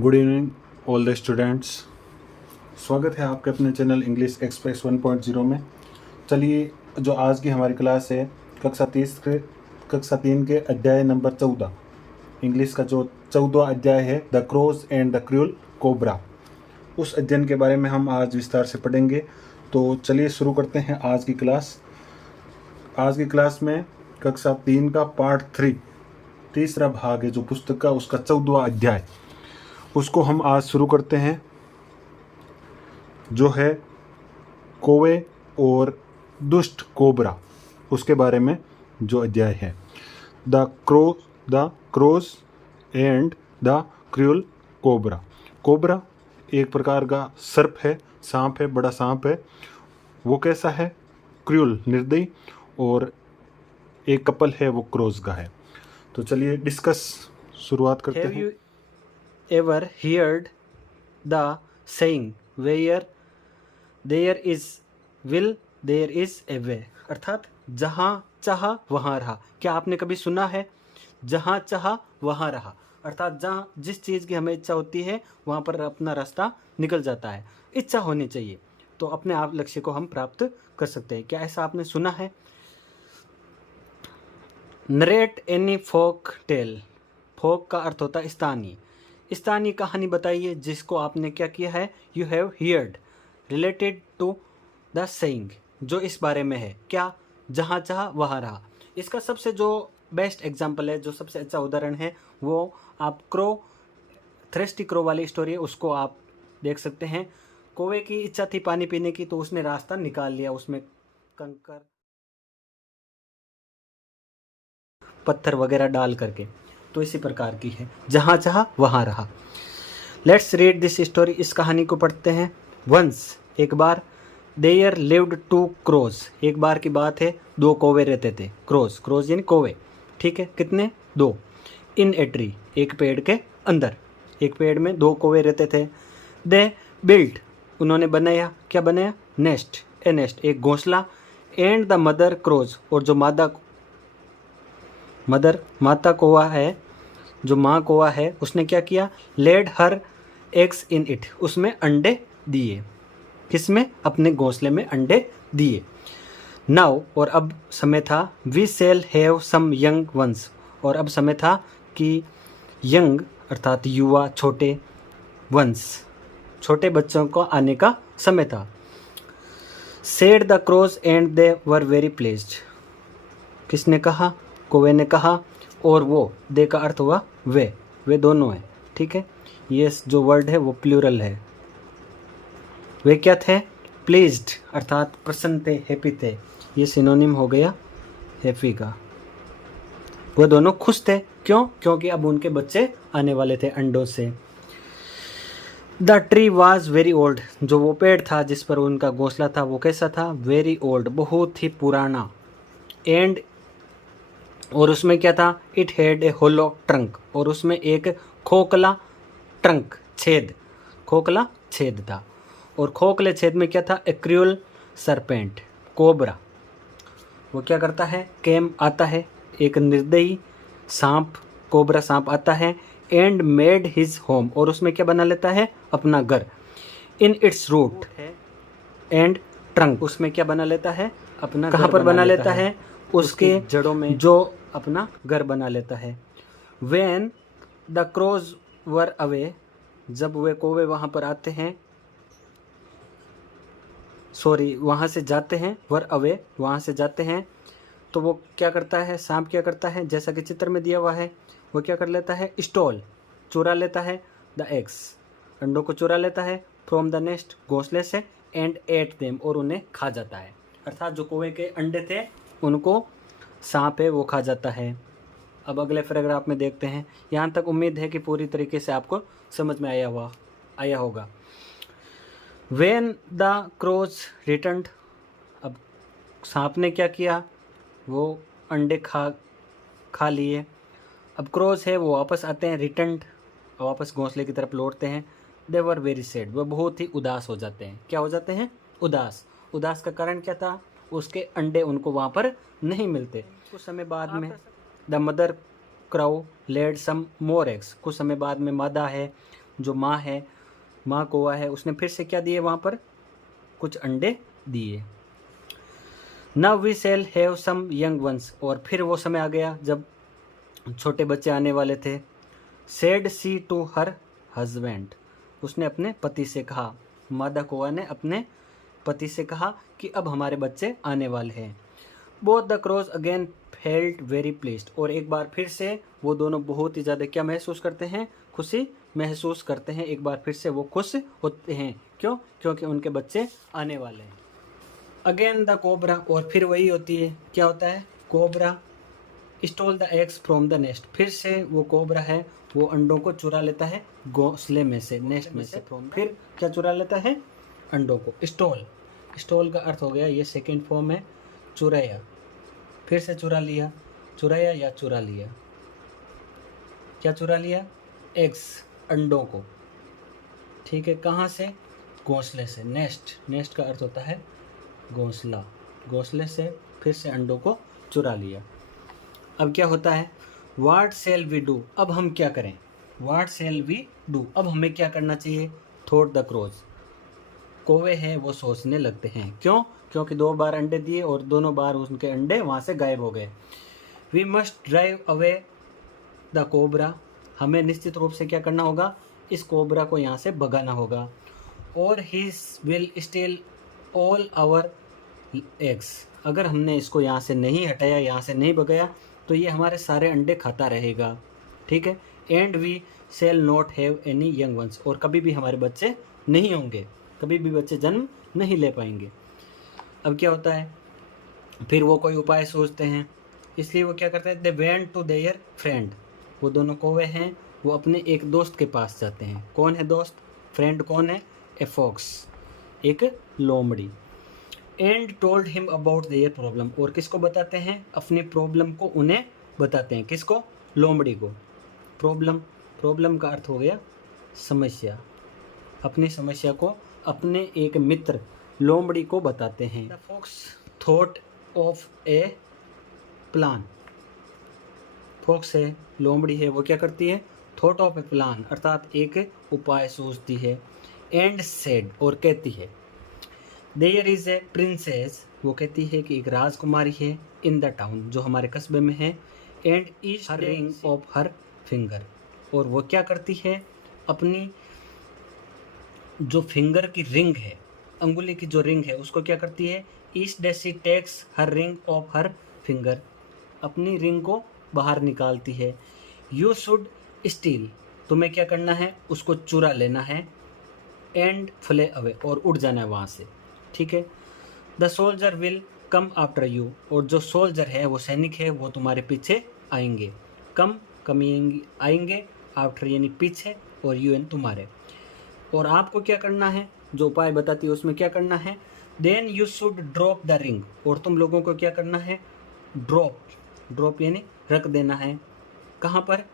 Good evening all the students. स्वागत है आपके अपने चैनल इंग्लिश एक्सप्रेस 1.0 में। चलिए, जो आज की हमारी क्लास है कक्षा 3 के अध्याय नंबर 14, इंग्लिश का जो 14वां अध्याय है the crows and the cruel cobra, उस अध्ययन के बारे में हम आज विस्तार से पढ़ेंगे। तो चलिए शुरू करते हैं आज की क्लास। आज की क्लास में कक्षा 3 का पार्ट 3 तीसरा भाग है जो पुस्तक का, उसका 14वां अध्याय, उसको हम आज शुरू करते हैं, जो है कौवे और दुष्ट कोबरा, उसके बारे में जो अध्याय है the crows and the cruel cobra. Cobra एक प्रकार का सर्प है, सांप है, बड़ा सांप है। वो कैसा है? क्रूअल, निर्दयी, और एक कपल है वो क्रोज का है। तो चलिए डिस्कस शुरुआत करते हैं। Ever heard the saying where there is will there is a way, अर्थात जहाँ चाहा वहाँ रहा। क्या आपने कभी सुना है जहाँ चाहा वहाँ रहा? अर्थात जहाँ जिस चीज़ की हमें इच्छा होती है वहाँ पर अपना रास्ता निकल जाता है। इच्छा होनी चाहिए तो अपने आप लक्ष्य को हम प्राप्त कर सकते हैं। क्या ऐसा आपने सुना है? नरेट एनी फोक टेल, फोक का अर्थ होता है स्थानीय। स्थानीय कहानी बताइए जिसको आपने क्या किया है, you have heard, related to the saying, जो इस बारे में है। क्या? जहाँ चाहा वहाँ रहा। इसका सबसे जो बेस्ट एग्जाम्पल है, जो सबसे अच्छा उदाहरण है, वो आप थ्रेस्टी क्रो वाली स्टोरी है, उसको आप देख सकते हैं। कौवे की इच्छा थी पानी पीने की, तो उसने रास्ता निकाल लिया, उसमें कंकर पत्थर वगैरह डाल करके। तो इसी प्रकार की है, जहाँ चाहा वहाँ रहा। लेट्स रीड दिस स्टोरी, इस कहानी को पढ़ते हैं। वंस, एक बार, देयर लिव्ड टू क्रोज, एक बार की बात है, दो कौवे रहते थे। क्रोज यानी कौवे, ठीक है। कितने? दो। इन ए ट्री, एक पेड़ के अंदर, एक पेड़ में दो कौवे रहते थे। दे बिल्ट, उन्होंने बनाया, क्या बनाया? नेस्ट, ए नेस्ट, एक घोंसला। एंड द मदर क्रोज, और जो माता कौवा है, जो माँ कौवा है, उसने क्या किया? Laid her eggs in it, उसमें अंडे दिए। किसमें? अपने घोंसले में अंडे दिए। नाउ, और अब समय था, we shall have some young ones, और अब समय था कि यंग अर्थात युवा, छोटे, वंस छोटे बच्चों को आने का समय था। Said the crows and they were very pleased, किसने कहा? कौवे ने कहा। और वो, दे का अर्थ हुआ वे दोनों हैं, ठीक है। ये जो वर्ड है वो प्लूरल है। वे क्या थे? प्लीज्ड, अर्थात प्रसन्न थे, हैप्पी थे। ये सिनोनिम हो गया हैप्पी का। वो दोनों खुश थे, क्यों? क्योंकि अब उनके बच्चे आने वाले थे अंडों से। The tree was very old, जो वो पेड़ था जिस पर उनका घोंसला था, वो कैसा था? वेरी ओल्ड, बहुत ही पुराना। एंड, और उसमें क्या था? It had a hollow trunk, और उसमें एक खोखला ट्रंक, खोखला छेद था। और खोखले छेद में क्या था? ए क्रूअल सरपेंट, कोबरा। वो क्या करता है? केम, आता है, एक निर्दयी सांप, कोबरा सांप आता है। एंड मेड हिज होम, और उसमें क्या बना लेता है? अपना घर। In its root and trunk, उसमें क्या बना लेता है? अपना, कहाँ पर बना लेता है? उसके जड़ों में, जो अपना घर बना लेता है। When the crows were away, जब वे कौवे वहाँ पर आते हैं, वहाँ से जाते हैं, वर अवे, वहाँ से जाते हैं, तो वो क्या करता है? सांप क्या करता है? जैसा कि चित्र में दिया हुआ है, वो क्या कर लेता है? स्टॉल, चुरा लेता है। द एग्स, अंडों को चुरा लेता है। फ्रॉम द नेस्ट, घोंसले से। एंड एट देम, और उन्हें खा जाता है। अर्थात जो कौवे के अंडे थे उनको सांप है वो खा जाता है। अब अगले पैराग्राफ में देखते हैं। यहाँ तक उम्मीद है कि पूरी तरीके से आपको समझ में आया होगा। When द क्रोज रिटर्न्ड, अब सांप ने क्या किया? वो अंडे खा लिए। अब क्रोज है वो वापस आते हैं, रिटर्न्ड, वापस घोंसले की तरफ लौटते हैं। दे वर वेरी सैड, वो बहुत ही उदास हो जाते हैं। क्या हो जाते हैं? उदास का कारण क्या था? उसके अंडे उनको वहाँ पर नहीं मिलते। कुछ समय बाद में the mother crow laid some more eggs, कुछ समय बाद में मादा है जो माँ कौवा है उसने फिर से क्या दिए, वहाँ पर कुछ अंडे दिए। Now we shall have some young ones, और फिर वो समय आ गया जब छोटे बच्चे आने वाले थे। Said she to her husband, उसने अपने पति से कहा, मादा कौवा ने अपने पति से कहा कि अब हमारे बच्चे आने वाले हैं। Both the crows again felt very pleased, और एक बार फिर से वो दोनों बहुत ही ज़्यादा क्या महसूस करते हैं, खुशी महसूस करते हैं। एक बार फिर से वो खुश होते हैं। क्यों? क्योंकि उनके बच्चे आने वाले हैं। अगेन द कोबरा, और फिर वही होती है, क्या होता है, cobra stole the eggs from the nest, फिर से वो कोबरा है वो अंडों को चुरा लेता है घोंसले में से, नेस्ट में से। फिर क्या चुरा लेता है, अंडों को। स्टोल, स्टोल का अर्थ हो गया, ये सेकेंड फॉर्म है चुराया, फिर से चुरा लिया, चुराया या चुरा लिया। क्या चुरा लिया, एग्स, अंडों को, ठीक है। कहाँ से, घोंसले से। नेस्ट, नेस्ट का अर्थ होता है घोंसला, घोंसले से फिर से अंडों को चुरा लिया। अब क्या होता है, व्हाट शैल वी डू, अब हम क्या करें, व्हाट शैल वी डू, अब हमें क्या करना चाहिए। थॉट द क्रोज, कौवे हैं वो सोचने लगते हैं। क्यों? क्योंकि 2 बार अंडे दिए और दोनों बार उनके अंडे वहाँ से गायब हो गए। We must drive away the cobra, हमें निश्चित रूप से क्या करना होगा, इस कोबरा को यहाँ से भगाना होगा। और he will steal all our eggs, अगर हमने इसको यहाँ से नहीं हटाया, यहाँ से नहीं भगाया, तो ये हमारे सारे अंडे खाता रहेगा, ठीक है। And we shall not have any young ones, और कभी भी हमारे बच्चे नहीं होंगे, कभी भी बच्चे जन्म नहीं ले पाएंगे। अब क्या होता है, फिर वो कोई उपाय सोचते हैं, इसलिए वो क्या करते हैं, they went to their friend, वो दोनों कौवे हैं वो अपने एक दोस्त के पास जाते हैं। कौन है दोस्त, फ्रेंड कौन है, ए फॉक्स, एक लोमड़ी। And told him about their problem, और किसको बताते हैं, अपनी प्रॉब्लम को उन्हें बताते हैं। किसको, लोमड़ी को। प्रॉब्लम, प्रॉब्लम का अर्थ हो गया समस्या, अपनी समस्या को अपने एक मित्र लोमड़ी को बताते हैं। The fox thought of a plan, fox है, लोमड़ी है, वो क्या करती है, थॉट ऑफ ए प्लान, अर्थात एक उपाय सोचती है। एंड सेड, और कहती है, देयर इज ए प्रिंसेस, वो कहती है कि एक राजकुमारी है, इन द टाउन, जो हमारे कस्बे में है। And is her ring off her finger, और वो क्या करती है, अपनी जो फिंगर की रिंग है, अंगुली की जो रिंग है, उसको क्या करती है, each day she takes her ring off her finger, अपनी रिंग को बाहर निकालती है। यू शुड स्टील, तुम्हें क्या करना है, उसको चुरा लेना है। एंड फ्ले अवे, और उड़ जाना है वहाँ से, ठीक है। The soldier will come after you, और जो सोल्जर है वो सैनिक है वो तुम्हारे पीछे आएंगे। कम आएंगे, आफ्टर यानी पीछे, और यू एन तुम्हारे। और आपको क्या करना है, जो उपाय बताती है उसमें क्या करना है, then you should drop the ring, और तुम लोगों को क्या करना है, ड्रॉप, ड्रॉप यानी रख देना है। कहाँ पर,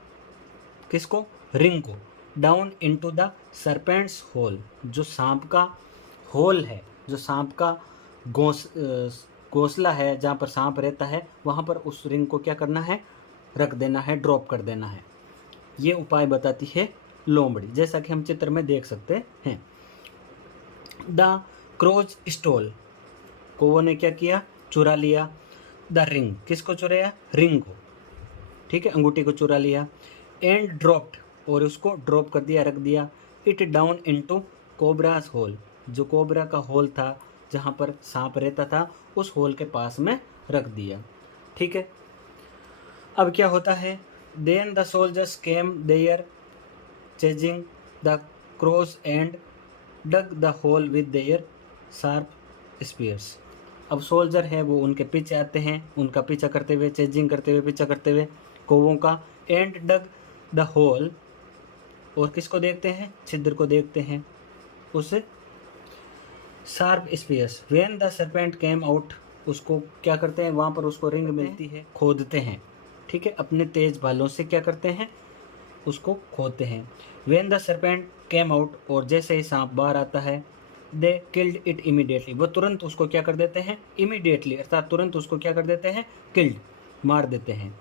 किसको, रिंग को। Down into the serpent's hole, जो सांप का होल है, जो सांप का घोंसला है, जहाँ पर सांप रहता है, वहाँ पर उस रिंग को क्या करना है, रख देना है, ड्रॉप कर देना है। ये उपाय बताती है लोमड़ी, जैसा कि हम चित्र में देख सकते हैं। द क्रोज स्टोल, कौवों ने क्या किया, चुरा लिया। द रिंग, किसको चुराया, रिंग को, ठीक है, अंगूठी को चुरा लिया। एंड ड्रॉप्ड, और उसको ड्रॉप कर दिया, रख दिया। It down into cobra's hole, जो कोबरा का होल था जहाँ पर सांप रहता था, उस होल के पास में रख दिया, ठीक है। अब क्या होता है, then the soldiers came there chasing the crows and dug the hole with their sharp spears. अब सोल्जर है वो उनके पीछे आते हैं, उनका पीछा करते हुए, चेजिंग करते हुए, पीछा करते हुए कौवों का। एंड डग द होल, और किसको देखते हैं, छिद्र को देखते हैं, उस sharp spears. When the serpent came out, उसको क्या करते हैं, वहाँ पर उसको रिंग मिलती है, खोदते हैं, ठीक है, अपने तेज भालों से क्या करते हैं, उसको खोदते हैं। When the serpent came out, और जैसे ही सांप बाहर आता है, दे किल्ड इट इमीडिएटली, वो तुरंत उसको क्या कर देते हैं, इमीडिएटली अर्थात तुरंत उसको क्या कर देते हैं, किल्ड, मार देते हैं।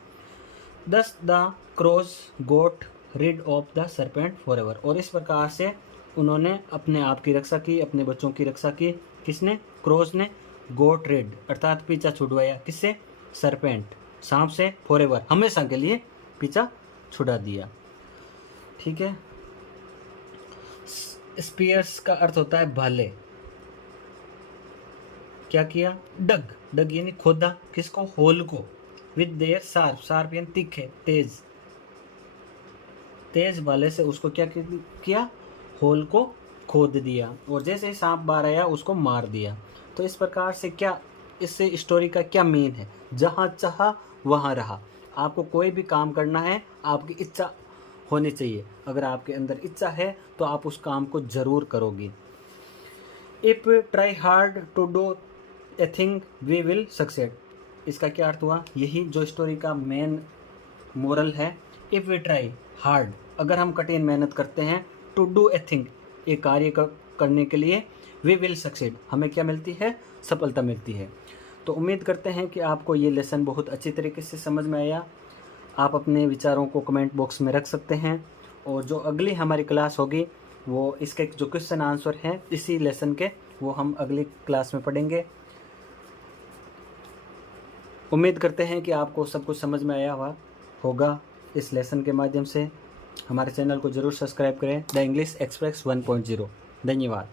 Thus the crows got rid of the serpent forever। और इस प्रकार से उन्होंने अपने आप की रक्षा की, अपने बच्चों की रक्षा की। किसने? क्रोज ने गोट rid अर्थात पीछा छुड़वाया। किससे? सरपेंट, सांप से, फॉरएवर हमेशा के लिए पीछा छुड़ा दिया। ठीक है। स्पीयर्स का अर्थ होता है भाले। क्या किया? डग यानी खोदा। किसको? होल को। विद देयर शार्प यानी तीखे, तेज भाले से उसको क्या किया? होल को खोद दिया। और जैसे ही सांप बाहर आया उसको मार दिया। तो इस प्रकार से क्या, इससे स्टोरी का क्या मीन है? जहाँ चाहा वहाँ रहा। आपको कोई भी काम करना है, आपकी इच्छा होनी चाहिए। अगर आपके अंदर इच्छा है तो आप उस काम को जरूर करोगे। If try hard to do a thing we will succeed. इसका क्या अर्थ हुआ? यही जो स्टोरी का मेन मोरल है। इफ वी ट्राई हार्ड, अगर हम कठिन मेहनत करते हैं, टू डू ए थिंग, एक कार्य करने के लिए, वी विल सक्सेड, हमें क्या मिलती है? सफलता मिलती है। तो उम्मीद करते हैं कि आपको ये लेसन बहुत अच्छी तरीके से समझ में आया। आप अपने विचारों को कमेंट बॉक्स में रख सकते हैं। और जो अगली हमारी क्लास होगी वो इसके जो क्वेश्चन आंसर हैं इसी लेसन के, वो हम अगली क्लास में पढ़ेंगे। उम्मीद करते हैं कि आपको सब कुछ समझ में आया हुआ होगा इस लेसन के माध्यम से। हमारे चैनल को ज़रूर सब्सक्राइब करें, द इंग्लिश एक्सप्रेस 1.0। धन्यवाद।